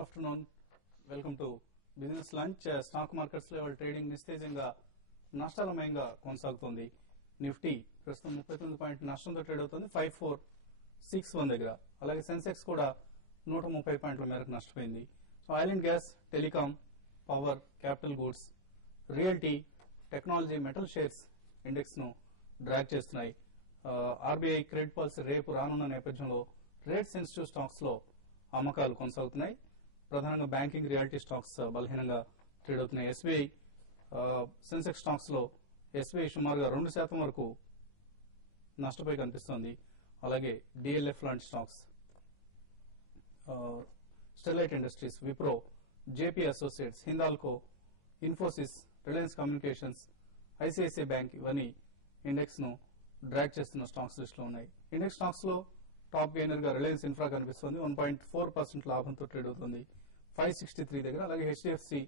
afternoon. Welcome to Business Lunch. Stock markets level trading నిస్తేజంగా నష్టాలమయంగా కొనసాగుతోంది. Nifty ప్రస్తుతం 39 point నష్టంతో trade అవుతుంది 5461 దగ్గర. అలాగే సెన్సెక్స్ కూడా 130 పాయింట్ల మేరకు నష్టపోయింది. So oil and gas, telecom, power, capital goods, realty, technology, metal shares index ను డ్రాగ్ చేస్తున్నాయి. ఆర్బీఐ క్రెడిట్ పాలసీ రేపు రానున్న నేపథ్యంలో రేట్ సెన్సిటివ్ స్టాక్స్ లో అమ్మకాలు కొనసాగుతున్నాయి. ప్రధానంగా బ్యాంకింగ్, రియాలిటీ స్టాక్స్ బలహీనంగా ట్రేడ్ అవుతున్నాయి. ఎస్బీఐ సెన్సెక్స్ స్టాక్స్ లో ఎస్బీఐ సుమారుగా 2% వరకు నష్టపోయి కనిపిస్తోంది. అలాగే డిఎల్ఎఫ్ లాంటి stocks, Sterlite industries, Wipro, JP associates, Hindalco, Infosys, Reliance communications, ICICI bank ఇవన్నీ ఇండెక్స్ ను డ్రాగ్ చేస్తున్న స్టాక్స్ లిస్ట్ లో ఉన్నాయి. ఇండెక్స్ స్టాక్స్ లో టాప్ గెయినర్ గా రిలయన్స్ ఇన్ఫ్రా కనిపిస్తోంది. 1.4% లాభంతో ట్రేడ్ అవుతుంది 563 దగ్గర. అలాగే హెచ్డిఎఫ్సి,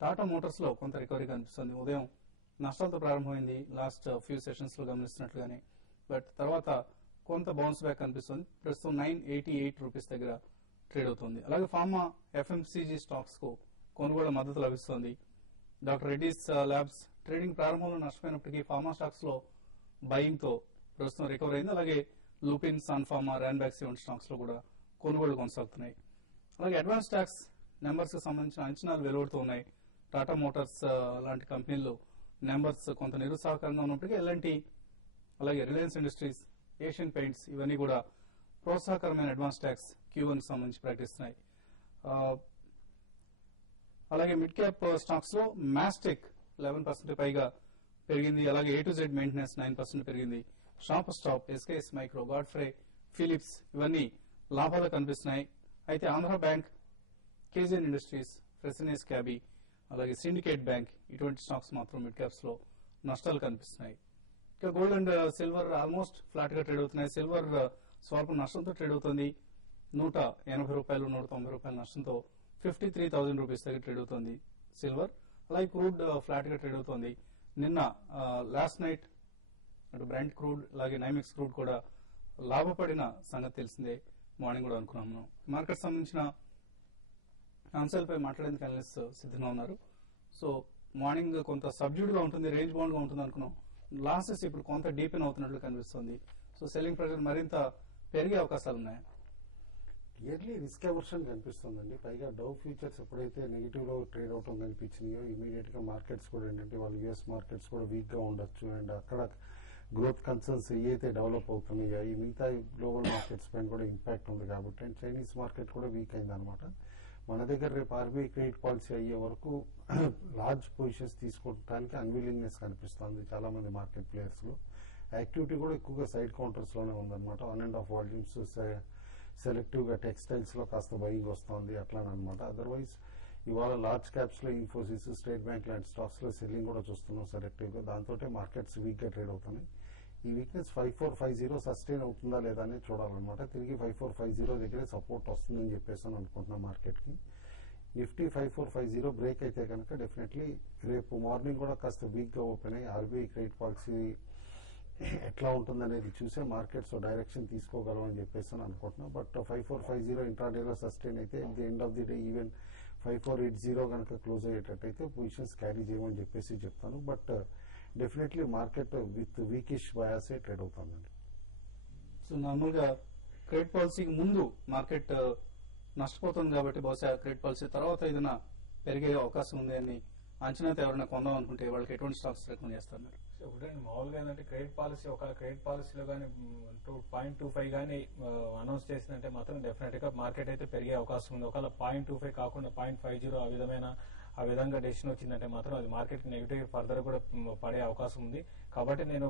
టాటా మోటార్స్ లో కొంత రికవరీ కనిపిస్తుంది. ఉదయం నష్టాలతో ప్రారంభమైంది లాస్ట్ ఫ్యూ సెషన్స్ లో గమనిస్తున్నట్లుగానే, బట్ తర్వాత కొంత బౌన్స్ బ్యాక్ కనిపిస్తుంది. ప్రస్తుతం 988 రూపీస్ దగ్గర ట్రేడ్ అవుతుంది. అలాగే ఫార్మా, ఎఫ్ఎంసీజీ స్టాక్స్ కు కొనుగోలు మద్దతు లభిస్తోంది. డాక్టర్ రెడ్డీస్ ల్యాబ్స్ ట్రేడింగ్ ప్రారంభంలో నష్టపోయినప్పటికీ ఫార్మా స్టాక్స్ లో బయింగ్ తో ప్రస్తుతం రికవర్ అయింది. అలాగే లూపిన్, సన్ఫార్మా, ర్యాన్బ్యాక్స్ వంటి స్టాక్స్ లో కూడా కొనుగోలు కొనసాగుతున్నాయి. అలాగే అడ్వాన్స్ ట్యాక్స్ నెంబర్స్ కు సంబంధించిన అంచనాలు వెలువడుతూ ఉన్నాయి. టాటా మోటార్స్ లాంటి కంపెనీల్లో నెంబర్స్ కొంత నిరుత్సాహకరంగా ఉన్నప్పటికీ ఎల్ఎన్టీ, అలాగే రిలయన్స్ ఇండస్ట్రీస్, ఏషియన్ పెయింట్స్ ఇవన్నీ కూడా ప్రోత్సాహకరమైన అడ్వాన్స్ ట్యాక్స్ Q1 కి సంబంధించి ప్రకటిస్తున్నాయి. అలాగే మిడ్ క్యాప్ స్టాక్స్ లో మాస్టెక్ 11% పైగా పెరిగింది. అలాగే A to Z మెయింటెనెన్స్ 9% పెరిగింది. Shop stop, SKS micro, Godfrey, Philips ఇవన్నీ లాభాలు కనిపిస్తున్నాయి. అయితే ఆంధ్ర బ్యాంక్, కేజీఎన్ ఇండస్ట్రీస్, ఫ్రెసినేస్ క్యాబీ, అలాగే సిండికేట్ బ్యాంక్ ఇటువంటి స్టాక్స్ మాత్రం మిడ్ క్యాప్స్ లో నష్టాలు కనిపిస్తున్నాయి. ఇక gold and silver almost flat గా ట్రేడ్ అవుతున్నాయి. సిల్వర్ స్వల్ప నష్టంతో ట్రేడ్ అవుతుంది. 180 రూపాయలు, 190 రూపాయల నష్టంతో 53,000 రూపీస్ దగ్గర ట్రేడ్ అవుతుంది సిల్వర్. అలాగే క్రూడ్ ఫ్లాట్ గా ట్రేడ్ అవుతుంది. నిన్న లాస్ట్ నైట్ అటు బ్రెంట్ క్రూడ్ అలాగే నైమిక్స్ క్రూడ్ కూడా లాభపడిన సంగతి తెలిసిందే. మార్నింగ్ కూడా అనుకున్నాం మనం. మార్కెట్ సంబంధించిన అంశాలపై మాట్లాడేందుకు అనలిస్ట్ సిద్ధంగా ఉన్నారు. సో మార్నింగ్ కొంత సబ్డ్యూడ్ గా ఉంటుంది, రేంజ్ బౌండ్ గా ఉంటుంది అనుకున్నాం. లాసెస్ ఇప్పుడు కొంత డీపెన్ అవుతున్నట్లు కనిపిస్తుంది. సో సెల్లింగ్ ప్రెషర్ మరింత పెరిగే అవకాశాలు ఉన్నాయి. క్లియర్లీ రిస్క్ అవర్షన్ కనిపిస్తుందండి. పైగా డౌ ఫ్యూచర్స్ ఎప్పుడైతే నెగిటివ్ లో ట్రేడ్ అవటం కనిపించినాయో ఇమీడియట్ గా మార్కెట్స్ కూడా ఏంటంటే వాళ్ళు యుఎస్ మార్కెట్స్ కూడా వీక్ గా ఉండొచ్చు అండ్ అక్కడ గ్రోత్ కన్సర్న్స్ ఏవైతే డెవలప్ అవుతున్నాయో ఈ మిగతా గ్లోబల్ మార్కెట్స్ పైన కూడా ఇంపాక్ట్ ఉంది కాబట్టి అండ్ చైనీస్ మార్కెట్ కూడా వీక్ అయింది అనమాట. మన దగ్గర రేపు ఆర్బీఐ క్రెడిట్ పాలసీ అయ్యే వరకు లార్జ్ పొజిషన్స్ తీసుకోవడానికి అన్విల్లింగ్నెస్ కనిపిస్తుంది చాలా మంది మార్కెట్ ప్లేయర్స్ లో. యాక్టివిటీ కూడా ఎక్కువగా సైడ్ కౌంటర్స్ లోనే ఉందన్నమాట. 1.5 వాల్యూమ్స్ సెలెక్టివ్ గా టెక్స్టైల్స్ లో కాస్త బయింగ్ వస్తుంది అట్లానమాట. అదర్వైజ్ ఇవాళ లార్జ్ క్యాప్స్ లో ఇన్ఫోసిస్, స్టేట్ బ్యాంక్ లాంటి స్టాక్స్ లో సెల్లింగ్ కూడా చూస్తున్నాం సెలెక్టివ్ గా. దాంతో మార్కెట్స్ వీక్ గా ట్రేడ్ అవుతున్నాయి. ఈ వీక్నెస్ 5450 సస్టైన్ అవుతుందా లేదా అనేది చూడాలన్నమాట. తిరిగి 5450 దగ్గరే సపోర్ట్ వస్తుందని చెప్పేసి అనుకుంటున్నాం మార్కెట్ కి. నిఫ్టీ 5450 బ్రేక్ అయితే కనుక డెఫినెట్లీ రేపు మార్నింగ్ కూడా కాస్త వీక్ గా ఓపెన్ అయ్యి ఆర్బీఐ క్రెడిట్ పాలసీ ఎట్లా ఉంటుందనేది చూసే మార్కెట్స్ డైరెక్షన్ తీసుకోగలం అని చెప్పేసి అనుకుంటున్నాం. బట్ 5450 ఇంట్రాడేలో సస్టైన్ అయితే the end of the day even 5480 కనుక క్లోజ్ అయ్యేటట్టయితే పొజిషన్స్ క్యారీ చేయమని చెప్పేసి చెప్తాను. But definitely market with weakish బయాసే ట్రేడ్ అవుతుందండి. సో నార్మల్ గా క్రెడిట్ పాలసీకి ముందు మార్కెట్ నష్టపోతుంది కాబట్టి బహుశా క్రెడిట్ పాలసీ తర్వాత ఏదైనా పెరిగే అవకాశం ఉంది అని అంచనా ఎవరైనా కొందాం అనుకుంటే వాళ్ళకి ఎటువంటి స్టాక్స్ రికమెండ్ చేస్తారు మీరు? ఒకటండి, మామూలుగా ఏంటంటే క్రెడిట్ పాలసీ ఒక క్రెడిట్ పాలసీలో కానీ 0.25 కానీ అనౌన్స్ చేసిందంటే మాత్రం డెఫినెట్ గా మార్కెట్ అయితే పెరిగే అవకాశం ఉంది. ఒకవేళ 0.25 కాకుండా 0.50 ఆ విధంగా డెసిషన్ వచ్చిందంటే మాత్రం అది మార్కెట్ నెగిటివ్ ఫర్దర్ కూడా పడే అవకాశం ఉంది. కాబట్టి నేను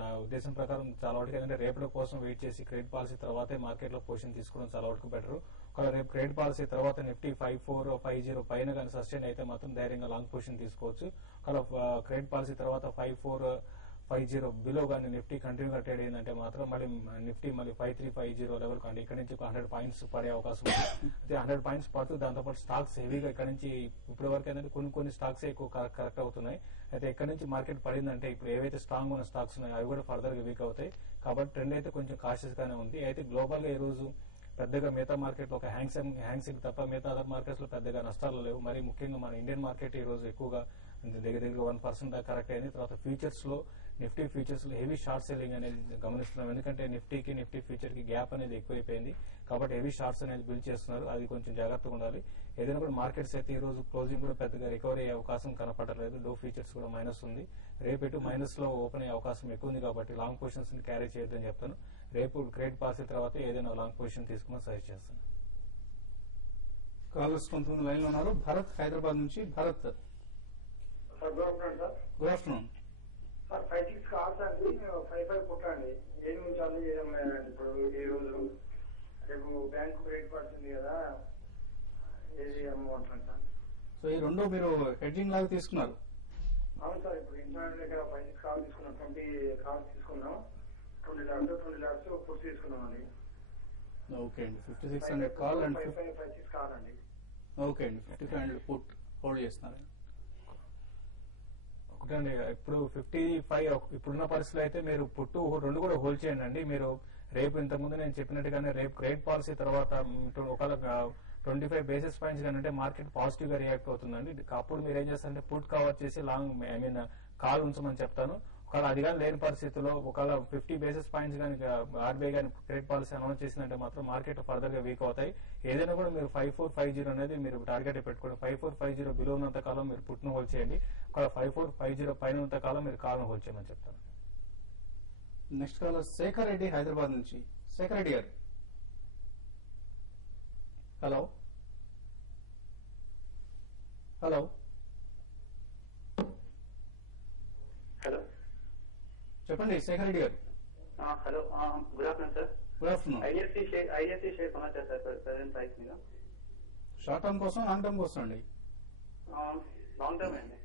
నా ఉద్దేశం ప్రకారం చాలా వరకు ఏంటంటే రేపటి కోసం వెయిట్ చేసి క్రెడిట్ పాలసీ తర్వాతే మార్కెట్ లో పొజిషన్ తీసుకోవడం చాలా వరకు బెటర్. ఒకవేళ రేపు క్రెడిట్ పాలసీ తర్వాత నిఫ్టీ 5450 పైన కానీ సస్టైన్ అయితే మాత్రం ధైర్యంగా లాంగ్ పొజిషన్ తీసుకోవచ్చు. ఒకవేళ క్రెడిట్ పాలసీ తర్వాత 5450 బిలో కానీ నిఫ్టీ కంటిన్యూగా ట్రేడ్ అయిందంటే మాత్రం మళ్ళీ నిఫ్టీ మళ్ళీ 5350 లెవెల్ కంటే ఇక్కడ నుంచి 100 పాయింట్స్ పడే అవకాశం ఉంది. అయితే 100 పాయింట్స్ పడుతూ దాంతోపాటు స్టాక్స్ హెవీగా ఇక్కడ నుంచి ఇప్పటి వరకు ఏంటంటే కొన్ని స్టాక్స్ ఎక్కువ కరెక్ట్ అవుతున్నాయి. అయితే ఇక్కడ నుంచి మార్కెట్ పడిందంటే ఇప్పుడు ఏవైతే స్ట్రాంగ్ ఉన్న స్టాక్స్ ఉన్నాయో అవి కూడా ఫర్దర్ గా వీక్ అవుతాయి. కాబట్టి ట్రెండ్ అయితే కొంచెం కాషియస్ గానే ఉంది. అయితే గ్లోబల్ గా ఈ రోజు పెద్దగా మిగతా మార్కెట్ లో ఒక హ్యాంగ్సింగ్ తప్ప మిగతా అదర్ మార్కెట్స్ లో పెద్దగా నష్టాలు లేవు. మరి ముఖ్యంగా మన ఇండియన్ మార్కెట్ ఈ రోజు ఎక్కువగా దగ్గర 1% దాకా కరెక్ట్ అయింది. తర్వాత ఫ్యూచర్స్ లో నిఫ్టీ ఫ్యూచర్స్ లో హెవీ షార్ట్ సెల్లింగ్ అనేది గమనిస్తున్నాం. ఎందుకంటే నిఫ్టీ ఫ్యూచర్ కి గ్యాప్ అనేది ఎక్కువైపోయింది కాబట్టి హెవీ షార్ట్స్ అనేది బిల్డ్ చేస్తున్నారు. అది కొంచెం జాగ్రత్తగా ఉండాలి. ఏదైనా కూడా మార్కెట్స్ అయితే ఈ రోజు క్లోజింగ్ కూడా పెద్దగా రికవరీ అయ్యే అవకాశం కనపడలేదు. డో ఫ్యూచర్స్ కూడా మైనస్ ఉంది. రేపు ఇటు మైనస్ లో ఓపెన్ అయ్యే అవకాశం ఎక్కువ ఉంది కాబట్టి లాంగ్ పొజిషన్స్ ని క్యారీ చేయొద్దని చెప్తాను. రేపు క్రెడిట్ పాలసీ తర్వాత ఏదైనా లాంగ్ పొజిషన్ తీసుకుని సజెస్ట్ చేస్తాను. కాలర్స్ కొంతమంది లైన్ లో ఉన్నారు. భరత్ హైదరాబాద్ నుంచి. Bharat, sir good afternoon sir. Good afternoon. Sir 56 cars అండి, 55 పుట్టండి. ఏది ఉంచాలి ఏమైనా ఇప్పుడు ఈ రోజు రేపు బ్యాంకు క్రెడిట్ పడుతుంది కదా, ఏది అమ్మంటాను సార్. సో ఈ రెండు మీరు హెడ్జింగ్ లాగా తీసుకున్నారు. అవును సార్, ఇప్పుడు ఇంటర్నెట్ దగ్గర 56 కార్స్ తీసుకున్నాం, 20 కార్స్ తీసుకున్నాం, 20 లాక్స్ పుట్టు తీసుకున్నాం అండి. ఓకే అండి. 5600 కాల్ అండ్ 56 కార్ అండి. ఓకే అండి. 5500 పుట్ హోల్డ్ చేస్తున్నారు. ఒకటండి, ఇప్పుడు 55 ఇప్పుడున్న పరిస్థితులు అయితే మీరు పుట్టు రెండు కూడా హోల్డ్ చేయండి అండి. మీరు రేపు ఇంతకుముందు నేను చెప్పినట్టుగానే రేపు క్రెడిట్ పాలసీ తర్వాత ఒకవేళ 25 బేసిస్ పాయింట్స్ కానీ మార్కెట్ పాజిటివ్ గా రియాక్ట్ అవుతుందండి. అప్పుడు మీరు ఏం చేస్తారంటే పుట్ కవర్ చేసి లాంగ్ కాల్ ఉంచమని చెప్తాను. ఒకవేళ అది కానీ లేని పరిస్థితుల్లో ఒకవేళ 50 బేసిస్ పాయింట్స్ కానీ ఆర్బీఐ కానీ క్రెడిట్ పాలసీ అనౌన్స్ చేసిందంటే మాత్రం మార్కెట్ ఫర్దర్ గా వీక్ అవుతాయి. ఏదైనా కూడా మీరు 5450 అనేది మీరు టార్గెట్ పెట్టుకోండి. 5450 బిలో ఉన్నంత కాలం మీరు పుట్ను హోల్డ్ చేయండి. ఒకవేళ 5450 పైన ఉన్నంత కాలం మీరు కాల్ను హోల్డ్ చేయమని చెప్తాను. నెక్స్ట్ కాలర్ శేఖర్ రెడ్డి హైదరాబాద్ నుంచి. శేఖర్ రెడ్డి గారు, హలో హలో హలో చెప్పండి శేఖర్ రెడ్డి గారు. Hello good afternoon sir. Good afternoon. IFC share కొనొచ్చా సార్ ప్రెసెంట్ ప్రైస్ మీద? షార్ట్ టర్మ్ కోసం, లాంగ్ టర్మ్ కోసం అండి? లాంగ్ టర్మ్ అండి.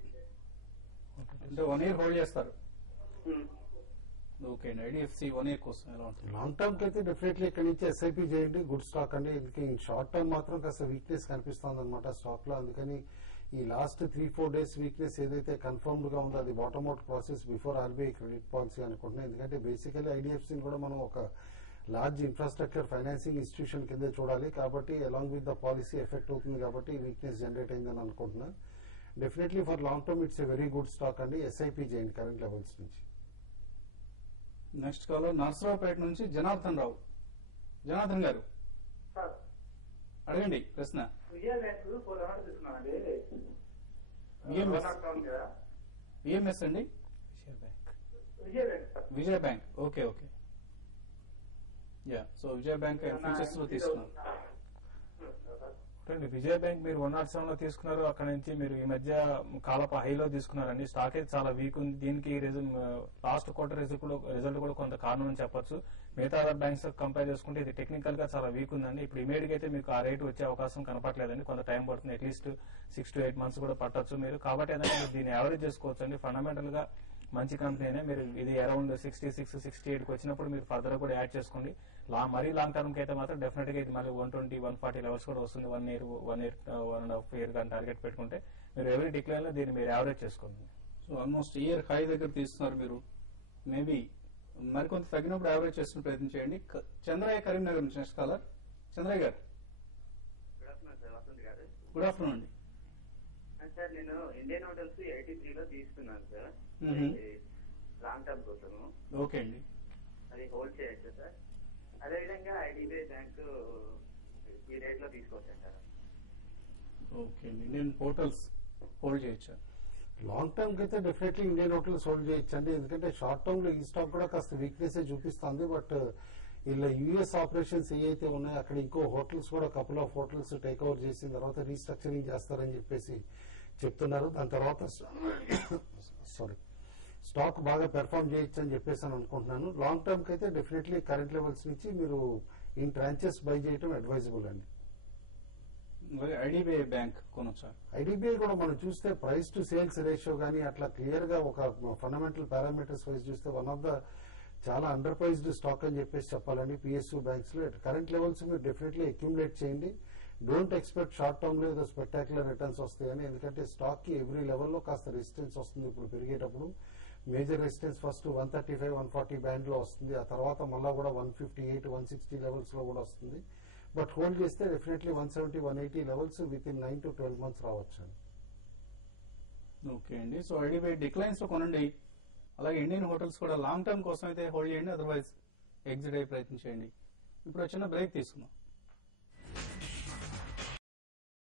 అంటే 1 year హోల్డ్ చేస్తారు. ఓకే అండి. ఐడిఎఫ్సి 1 year కోసం ఎలా ఉంటుంది? లాంగ్ టర్మ్ కి అయితే డెఫినెట్లీ ఇక్కడ నుంచి ఎస్ఐపి చేయండి, గుడ్ స్టాక్ అండి. ఎందుకంటే షార్ట్ టర్మ్ మాత్రం కాస్త వీక్నెస్ కనిపిస్తుంది అనమాట స్టాక్ లో. అందుకని ఈ లాస్ట్ 3-4 days వీక్నెస్ ఏదైతే కన్ఫర్మ్డ్ గా ఉందో అది bottom out process before RBI credit policy అనుకుంటున్నాం. ఎందుకంటే బేసికలీ ఐడిఎఫ్సిని కూడా మనం ఒక లార్జ్ ఇన్ఫ్రాస్ట్రక్చర్ ఫైనాన్సింగ్ ఇన్స్టిట్యూషన్ కింద చూడాలి కాబట్టి along with the policy effect అవుతుంది కాబట్టి వీక్నెస్ జనరేట్ అయిందని అనుకుంటున్నా. Definitely for long term it's a very good stock అండి. ఎస్ఐపి చేయండి కరెంట్ లెవెల్స్ నుంచి. నెక్స్ట్ కాలర్ నర్సరావుపేట నుంచి జనార్దన్ రావు. జనార్దన్ గారు సార్ అడగండి ప్రశ్న. విజయ బ్యాంక్ 400 తీసుకున్నానండి. విఎంఎస్ అండి. Vijaya bank sir. Vijaya bank. Okay okay. Ya, so Vijaya bank futures లో తీసుకున్నాం. విజయ బ్యాంక్ మీరు 107 లో తీసుకున్నారు. అక్కడ నుంచి మీరు ఈ మధ్య కాలప హైలో తీసుకున్నారండి. స్టాక్ అయితే చాలా వీక్ ఉంది. దీనికి లాస్ట్ క్వార్టర్ రిజల్ట్ కూడా కొంత కారణం అని చెప్పొచ్చు. మిగతా అదర్ బ్యాంక్స్ కంపేర్ చేసుకుంటే ఇది టెక్నికల్ గా చాలా వీక్ ఉందండి. ఇప్పుడు ఇమీడియట్ అయితే మీకు ఆ రేటు వచ్చే అవకాశం కనపట్లేదండి. కొంత టైం పడుతుంది. అట్లీస్ట్ 6 to 8 months కూడా పట్టొచ్చు మీరు. కాబట్టి ఏదైనా మీరు దీన్ని యావరేజ్ చేసుకోవచ్చు అండి. ఫండమెంటల్ గా మంచి కంపెనీనే. మీరు ఇది అరౌండ్ 66, 68 కి వచ్చినప్పుడు మీరు ఫర్దర్ కూడా యాడ్ చేసుకోండి. మరీ లాంగ్ టర్మ్ కి అయితే మాత్రం డెఫినెట్ గా ఇది మళ్ళీ 120, 140 లెవెల్స్ కూడా వస్తుంది. 1 year, 1.5 year కానీ టార్గెట్ పెట్టుకుంటే మీరు ఎవరీ డిక్లైన్ లో దీన్ని మీరు యావరేజ్ చేసుకోండి. సో ఆల్మోస్ట్ ఇయర్ హై దగ్గర తీస్తున్నారు మీరు. మేబీ మరికొంత తగ్గినప్పుడు యావరేజ్ చేసుకుని ప్రయత్నం చేయండి. చంద్రయ్య కరీంనగర్ నుంచి నెక్స్ట్ కాలర్. చంద్రయ్య గారు గుడ్ ఆఫ్టర్నూన్ సార్. వసంత్ గారు. గుడ్ ఆఫ్టర్నూన్ అండి. సార్ నేను ఇండియన్ హోటల్స్ 83 లో తీసుకున్నాను సార్, లాంగ్ టర్మ్ కోసము. ఓకే అండి. అది హోల్డ్ చేయొచ్చు సార్. అదేవిధంగా ఐడిబిఐ బ్యాంక్ ఈ రేట్ లో తీసుకోవచ్చంటారా? ఓకే అండి. ఇండియన్ హోటల్స్ హోల్డ్ చేయొచ్చా? లాంగ్ టర్మ్ కి అయితే డెఫినెట్లీ ఇండియన్ హోటల్స్ హోల్డ్ చేయొచ్చండి. ఎందుకంటే షార్ట్ టర్మ్ లో ఈ స్టాక్ కూడా కాస్త వీక్నెస్ చూపిస్తుంది. బట్ ఇలా యుఎస్ ఆపరేషన్స్ ఏవైతే ఉన్నాయో అక్కడ ఇంకో హోటల్స్ కూడా couple of hotels take over చేసిన తర్వాత రీస్ట్రక్చరింగ్ చేస్తారని చెప్పేసి చెప్తున్నారు. దాని తర్వాత స్టాక్ బాగా పెర్ఫార్మ్ చేయొచ్చు అని చెప్పేసి అని అనుకుంటున్నాను. లాంగ్ టర్మ్ కి అయితే డెఫినెట్లీ కరెంట్ లెవెల్స్ నుంచి మీరు ఇన్ ట్రాంచెస్ బై చేయడం అడ్వైజబుల్ అండి. ఐడిబిఐ బ్యాంక్ కొనొచ్చా? ఐడిబిఐ కూడా మనం చూస్తే ప్రైస్ టు సేల్స్ రేషియో కానీ అట్లా క్లియర్ గా ఒక ఫండమెంటల్ పారామీటర్స్ వైజ్ చూస్తే వన్ ఆఫ్ ద చాలా అండర్ ప్రైజ్డ్ స్టాక్ అని చెప్పేసి చెప్పాలండి. పిఎస్యూ బ్యాంక్స్ లో కరెంట్ లెవెల్స్ మీరు డెఫినెట్లీ అక్యుములేట్ చేయండి. డోంట్ ఎక్స్పెక్ట్ షార్ట్ టర్మ్ లో ఏదో స్పెక్టాక్యులర్ రిటర్న్స్ వస్తాయని. ఎందుకంటే స్టాక్ కి ఎవ్రీ లెవెల్లో కాస్త రెసిస్టెన్స్ వస్తుంది. ఇప్పుడు పెరిగేటప్పుడు మేజర్ రెసిస్టెన్స్ ఫస్ట్ 135, 140 బ్యాండ్ లో వస్తుంది. ఆ తర్వాత మళ్ళా కూడా 158, 160 లెవెల్స్ లో కూడా వస్తుంది. బట్ హోల్డ్ చేస్తే definitely 170-180 levels with in 9 to 12 months రావచ్చు అండి. ఓకే అండి. సో ఐడిబై డిక్లైన్స్ లో కొనండి. అలాగే ఇండియన్ హోటల్స్ కూడా లాంగ్ టర్మ్ కోసం అయితే హోల్డ్ చేయండి, అదర్వైజ్ ఎగ్జిట్ అయ్యే ప్రయత్నం చేయండి. ఇప్పుడు చిన్న బ్రేక్ తీసుకుందాం.